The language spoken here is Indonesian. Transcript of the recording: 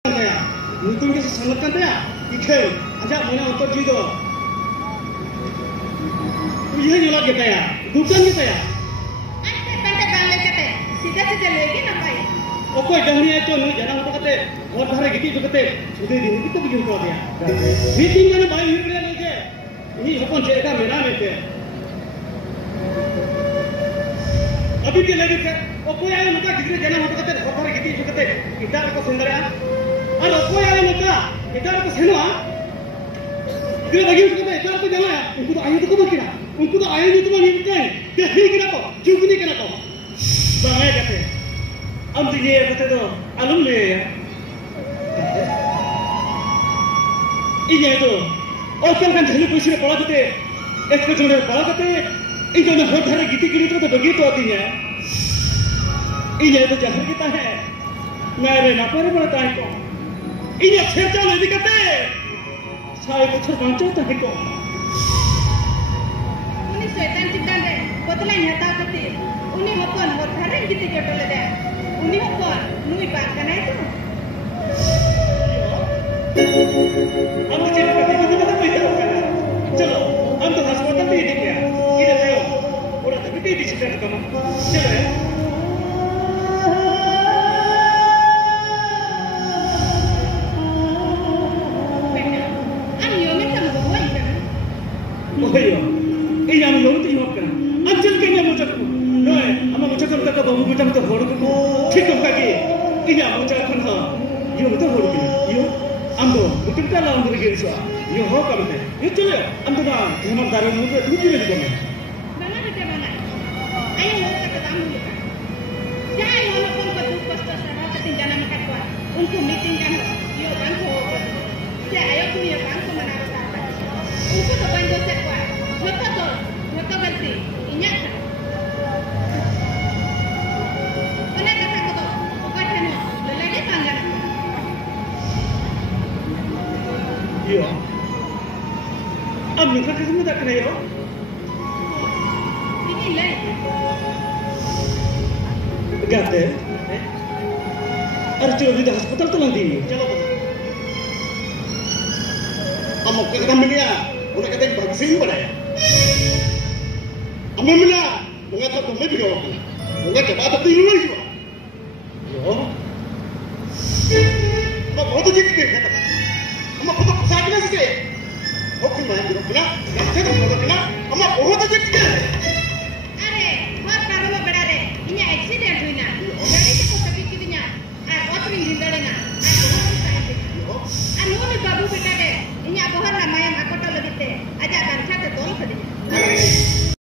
Nutung ke sangat kan ya, ikhlas, ajak mana untuk jido. Iya nyala kita ya, bukan kita ya. Ante bante bangla kate, sida lagi napai. Oke, jangan ni aja nih, jangan apa kate, orang hari gitu juga kate. Sudah di kita begini kau dia. Meeting mana bayi hidup dia lagi. Ini bukan cerita merah mete. Abis dia lagi kan, oke yang muka gitu jangan apa kate, orang hari gitu juga kate. Kita apa sendirian? और उसको यार मत इधर तो सेनो इधर लगी उसको तो इधर तो जाना है उनको तो आये तो कब किया उनको तो आये नहीं तो नहीं मिलते हैं देखने की ना तो चुप नहीं करना तो बाहर जाते अब तो ये कहते तो आलम ले यार ये तो और क्या kan जहनी कुछ ने पढ़ा देते एक कुछ ने पढ़ा देते इन जो हर घर गीती गिरी तो बगी तो आती है ये तो जहर किता है मेरे ना पर बड़ा टाइम को ini cerita lagi kata, saya bocor bancor tak kau. Uni setan cikan deh, botolnya nyata kati. Uni hopon, hot hari kita jodoh leda. Uni hopon, nui bahkan itu. Anda cerita kati itu kita beritahu kan? Celo, anda hospital ni ini ya. Kita tahu, orang tapi di cerita kamu. Celo ya. Oh iya, ini yang lalu tu yang apa? Anjir kayaknya macam tu. Noe, ama macam tu tak kamu macam tu horuk tu. ঠিক kaki. Ini yang macam tu ha. Yo betul horuk ni. Yo, amdo, betul tak lah amdo lagi sah. Yo horuk apa ni? Yo cile, amdo na, zaman darah muda tu juga ni kau. Mana betul mana? Ayo horuk kata kamu ni. Jangan horuk pun kau tu pastor sarah kata jangan makan kuat. Untuk meeting kan, yo kan horuk. Jadi ayo tu yo kan tu mana ada. Untuk tu bantu set kuat. Jota ganti, ingat tak? Mana kata kau tu? Bukan hanya, lelaki tangga. Iya. Am nak kasih muda kena yo. Ini leh. Gate. Arjo di hospital tu nanti. Coba. Amok kita melia, udah kata vaksin pada ya. Amok melia, mengapa tu mesti kau? Mengapa baca tu dulu juga? Yo. Amok mau tu jadi kata. Amok kau tu sakit sih. Oke, mana dulu kena? Jangan kena. Amok mau tu jadi.